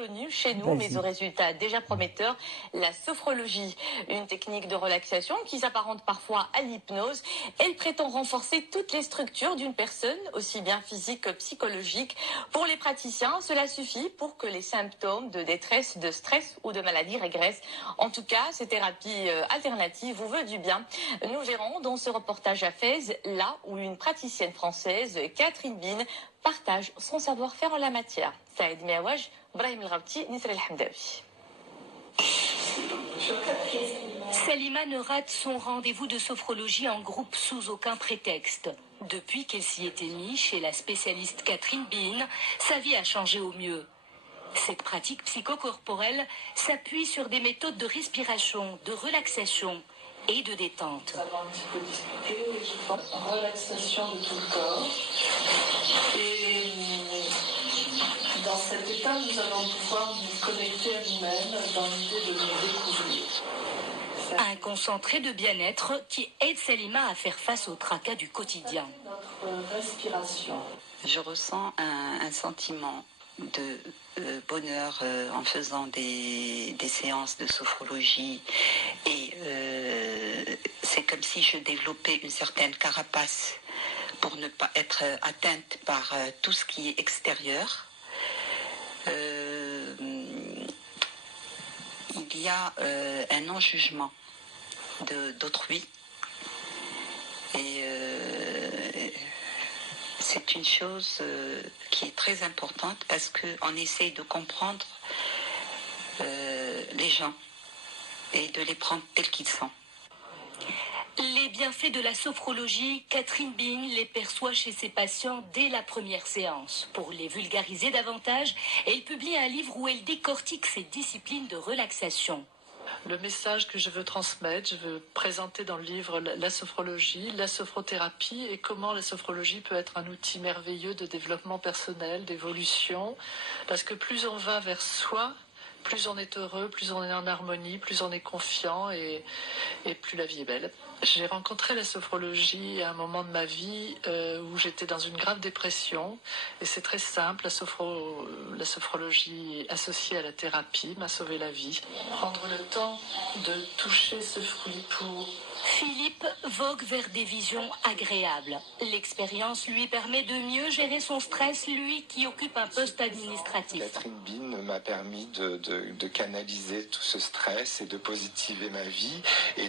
connue chez nous, mais aux résultats déjà prometteurs, la sophrologie. Une technique de relaxation qui s'apparente parfois à l'hypnose. Elle prétend renforcer toutes les structures d'une personne, aussi bien physique que psychologique. Pour les praticiens, cela suffit pour que les symptômes de détresse, de stress ou de maladie régressent. En tout cas, ces thérapies alternatives vous veulent du bien. Nous verrons dans ce reportage à Fès, là où une praticienne française, Catherine Bin, partage son savoir-faire en la matière. Saïd Miawaj, Brahim El-Ghawti, Nisra El-Hamdawi. Salima ne rate son rendez-vous de sophrologie en groupe sous aucun prétexte. Depuis qu'elle s'y était mise chez la spécialiste Catherine Bin, sa vie a changé au mieux. Cette pratique psychocorporelle s'appuie sur des méthodes de respiration, de relaxation et de détente. Nous allons un petit peu discuter, je pense, relaxation de tout le corps. Et dans cet état, nous allons pouvoir nous connecter à nous-mêmes dans l'idée de nous découvrir. Un concentré de bien-être qui aide Salima à faire face au tracas du quotidien. Notre respiration. Je ressens un sentiment de bonheur en faisant des séances de sophrologie et c'est comme si je développais une certaine carapace pour ne pas être atteinte par tout ce qui est extérieur. Il y a un non-jugement d'autrui et c'est une chose qui est très importante parce qu'on essaye de comprendre les gens et de les prendre tels qu'ils sont. Les bienfaits de la sophrologie, Catherine Bin les perçoit chez ses patients dès la première séance. Pour les vulgariser davantage, elle publie un livre où elle décortique ces disciplines de relaxation. Le message que je veux transmettre, je veux présenter dans le livre la sophrologie, la sophrothérapie et comment la sophrologie peut être un outil merveilleux de développement personnel, d'évolution. Parce que plus on va vers soi, plus on est heureux, plus on est en harmonie, plus on est confiant et plus la vie est belle. J'ai rencontré la sophrologie à un moment de ma vie où j'étais dans une grave dépression et c'est très simple, la sophrologie associée à la thérapie m'a sauvé la vie. Prendre le temps de toucher ce fruit pour... Philippe vogue vers des visions agréables. L'expérience lui permet de mieux gérer son stress, lui qui occupe un poste administratif. Catherine Bin m'a permis de canaliser tout ce stress et de positiver ma vie. Et